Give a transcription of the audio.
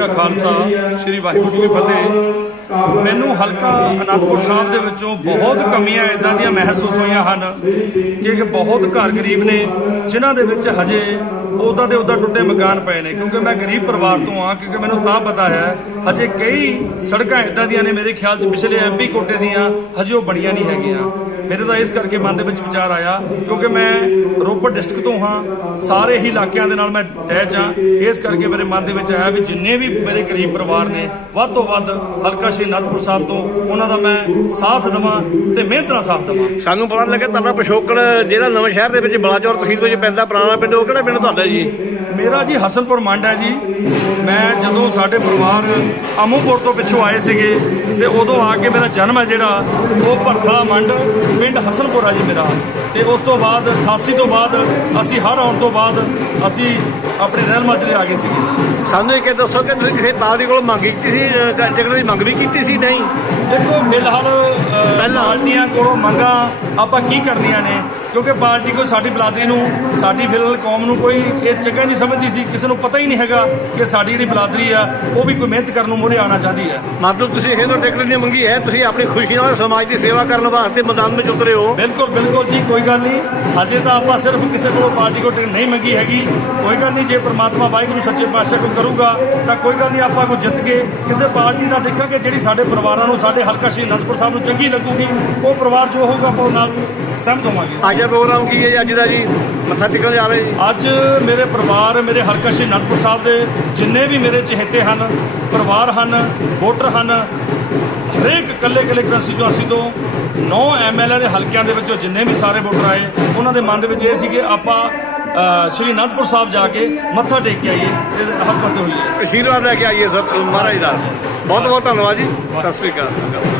ਕਾ ਖਾਲਸਾ, ਸ੍ਰੀ ਵਾਹਿਗੁਰੂ ਜੀ ਕੀ ਫਤਿਹ। ਮੈਨੂੰ ਹਲਕਾ ਅਨੰਦਪੁਰ ਸਾਹਿਬ ਦੇ ਵਿੱਚੋਂ ਬਹੁਤ ਕਮੀਆਂ ਇਦਾਂ ਦੀਆਂ ਮਹਿਸੂਸ ਹੋਈਆਂ ਹਨ ਕਿ ਕਿ ਬਹੁਤ ਘਰ ਗਰੀਬ ਨੇ, ਜਿਨ੍ਹਾਂ ਦੇ ਵਿੱਚ ਹਜੇ ਉਹਦਾ ਦੇ ਉਹਦਾ ਟੁੱਟੇ ਮਕਾਨ ਪਏ ਨੇ। ਕਿਉਂਕਿ ਮੈਂ ਗਰੀਬ ਪਰਿਵਾਰ ਤੋਂ ਆ ਕਿਉਂਕਿ ਮੈਨੂੰ ਤਾਂ ਪਤਾ ਹੈ, ਹਜੇ ਕਈ ਸੜਕਾਂ ਇਦਾਂ ਦੀਆਂ ਨੇ ਮੇਰੇ ਖਿਆਲ 'ਚ ਪਿਛਲੇ ਐਮਪੀ ਕੋਟੇ ਦੀਆਂ, ਹਜੇ ਉਹ ਬਣੀਆਂ ਨਹੀਂ ਹੈਗੀਆਂ। ਮੇਰੇ ਤਾਂ ਇਸ ਕਰਕੇ ਮਨ ਦੇ ਵਿੱਚ ਵਿਚਾਰ ਆਇਆ ਕਿਉਂਕਿ ਮੈਂ ਰੋਪੜ ਡਿਸਟ੍ਰਿਕਟ ਤੋਂ ਹਾਂ ਸਾਰੇ ਹੀ ਇਲਾਕਿਆਂ ਦੇ ਨਾਲ ਮੈਂ ਅਟੈਚ ਹਾਂ। ਇਸ ਕਰਕੇ ਮੇਰੇ ਮਨ ਦੇ ਵਿੱਚ ਆਇਆ ਵੀ ਜਿੰਨੇ ਵੀ ਮੇਰੇ ਗਰੀਬ ਪਰਿਵਾਰ ਨੇ ਵੱਧ ਤੋਂ ਵੱਧ ਹਲਕਾ ਸ਼੍ਰੀ ਅਨੰਦਪੁਰ ਸਾਹਿਬ ਤੋਂ ਉਹਨਾਂ ਦਾ ਮੈਂ ਸਾਥ ਦੇਵਾਂ ਤੇ ਮਿਹਨਤ ਨਾਲ ਸਾਥ ਦੇਵਾਂ। ਸਾਨੂੰ ਪਤਾ ਲੱਗਾ ਤੁਹਾਡਾ ਪਿਛੋਕੜ ਜਿਹੜਾ ਨਵੇਂ ਸ਼ਹਿਰ ਦੇ ਵਿੱਚ ਬਲਾਚੌਰ ਤਹਿਸੀਲ ਵਿੱਚ ਪੈਂਦਾ ਪੁਰਾਣਾ ਪਿੰਡ ਉਹ ਕਿਹੜਾ ਪਿੰਡ ਤੁਹਾਡਾ ਜੀ? ਮੇਰਾ ਜੀ ਹਸਨਪੁਰ ਮੰਡ ਹੈ ਜੀ। ਮੈਂ ਜਦੋਂ ਸਾਡੇ ਪਰਿਵਾਰ ਅਮੂਪੁਰ ਤੋਂ ਪਿੱਛੋਂ ਆਏ ਸੀਗੇ ਤੇ ਉਦੋਂ ਆ ਕੇ ਮੇਰਾ ਜਨਮ ਹੈ ਜਿਹੜਾ ਉਹ ਭਰਥਾ ਮੰਡ। ਪਿੰਡ ਹਸਨਪੁਰ ਹੈ ਜੀ ਮੇਰਾ। ਤੇ ਉਸ ਤੋਂ ਬਾਅਦ 88 ਤੋਂ ਬਾਅਦ ਅਸੀਂ ਹਰ ਆਉਣ ਤੋਂ ਬਾਅਦ ਅਸੀਂ ਆਪਣੇ ਰਹਿਣ ਮਾਜਰੇ ਆ ਗਏ ਸੀਗੇ ਸਾਨੂੰ ਇਹ ਦੱਸੋ ਕਿ ਤੁਸੀਂ ਕਿਸੇ ਪਾਰਟੀ ਕੋਲ ਮੰਗ ਕੀਤੀ ਸੀ ਟਿਕਟ ਦੀ ਮੰਗ ਵੀ ਕੀਤੀ ਸੀ ਨਹੀਂ? ਦੇਖੋ ਫਿਲਹਾਲ ਪਾਰਟੀਆਂ ਕੋਲੋਂ ਮੰਗਾਂ ਆਪਾਂ ਕੀ ਕਰਨੀਆਂ ਨੇ? ਕਿਉਂਕਿ ਪਾਰਟੀ ਕੋਈ ਸਾਡੀ ਬਲਾਦਰੀ ਨੂੰ ਸਾਡੀ ਫਿਲਹਾਲ ਕੌਮ ਨੂੰ ਕੋਈ ਇਹ ਚੰਗਾ ਨਹੀਂ ਸਮਝਦੀ ਸੀ ਕਿਸੇ ਨੂੰ ਪਤਾ ਹੀ ਨਹੀਂ ਹੈਗਾ ਕਿ ਸਾਡੀ ਜਿਹੜੀ ਬਲਾਦਰੀ ਆ ਉਹ ਵੀ ਕੋਈ ਮਿਹਨਤ ਕਰਨ ਨੂੰ ਮੁਰੇ ਆਉਣਾ ਚਾਹਦੀ ਹੈ। ਮਤਲਬ ਤੁਸੀਂ ਇਹ ਤੋਂ ਟਿਕਟ ਨਹੀਂ ਮੰਗੀ ਹੈ ਤੁਸੀਂ ਆਪਣੀ ਖੁਸ਼ੀ ਨਾਲ ਸਮਾਜ ਦੀ ਸੇਵਾ ਕਰਨ ਵਾਸਤੇ ਮੈਦਾਨ ਵਿੱਚ ਉਤਰੇ ਹੋ। ਬਿਲਕੁਲ ਬਿਲਕੁਲ ਜੀ ਕੋਈ ਗੱਲ ਨਹੀਂ। ਹਜੇ ਤਾਂ ਆਪਾਂ ਸਿਰਫ ਕਿਸੇ ਕੋਲੋਂ ਪਾਰਟੀ ਕੋਲ ਟਿਕਟ ਨਹੀਂ ਮੰਗੀ ਹੈਗੀ। ਕੋਈ ਗੱਲ ਨਹੀਂ ਜੇ ਪ੍ਰਮਾਤਮਾ ਵਾਹਿਗੁਰੂ ਸੱਚੇ ਪਾਤਸ਼ਾਹ ਕੋਈ ਕਰੂਗਾ ਤਾਂ ਕੋਈ ਗੱਲ ਨਹੀਂ ਆਪਾਂ ਕੋ ਜਿੱਤ ਕੇ ਕਿਸੇ ਪਾਰਟੀ ਦਾ ਦੇਖਾਂਗੇ ਜਿਹੜੀ ਸਾਡੇ ਪਰਿਵਾਰਾਂ ਨੂੰ ਸਾਡੇ ਹਲਕਾ ਸ਼੍ਰੀ ਅਨੰਦਪੁਰ ਸਾਹਿਬ ਨੂੰ ਚੰਗੀ ਲੱਗੂਗੀ। ਉਹ ਪਰਿਵਾਰ ਜੋ ਹੋਊਗਾ ਆਪਾਂ ਉਹ ਨਾਲ ਸਹਿਮਤ ਹੋਵਾਂਗੇ। ਅੱਜ ਦਾ ਪ੍ਰੋਗਰਾਮ ਕੀ ਹੈ ਜੀ? ਅੱਜ ਦਾ ਜੀ ਮੱਥਾ ਟੇਕਣ ਜਾ ਰਹੇ ਜੀ? ਅੱਜ ਮੇਰੇ ਪਰਿਵਾਰ ਮੇਰੇ ਹਲਕਾ ਸ਼੍ਰੀ ਅਨੰਦਪੁਰ ਸਾਹਿਬ ਦੇ ਜਿੰਨੇ ਵੀ ਮੇਰੇ ਚਹੇਤੇ ਹਨ ਪਰਿਵਾਰ ਹਨ ਵੋਟਰ ਹਨ ਹਰੇਕ ਇਕੱਲੇ ਇਕੱਲੇ ਕੰਸਟੀਚੁਐਂਸੀ ਤੋਂ 9 ਐਮਐਲਏ ਦੇ ਹਲਕਿਆਂ ਦੇ ਵਿੱਚੋਂ ਜਿੰਨੇ ਵੀ ਸਾਰੇ ਵੋਟਰ ਆਏ ਉਹਨਾਂ ਦੇ ਮਨ ਦੇ ਵਿੱਚ ਇਹ ਸੀ ਕਿ ਆਪਾਂ ਸ਼੍ਰੀ ਅਨੰਦਪੁਰ ਸਾਹਿਬ ਜਾ ਕੇ ਮੱਥਾ ਟੇਕ ਕੇ ਆਈਏ ਤੇ ਹਰਕਤ ਹੋਈਏ ਆਸ਼ੀਰਵਾਦ ਲੈ ਕੇ ਆਈਏ ਸਰ ਮਹਾਰਾਜ ਦਾ। ਬਹੁਤ ਬਹੁਤ ਧੰਨਵਾਦ ਜੀ। ਸਤਿ ਸ੍ਰੀ ਅਕਾਲ।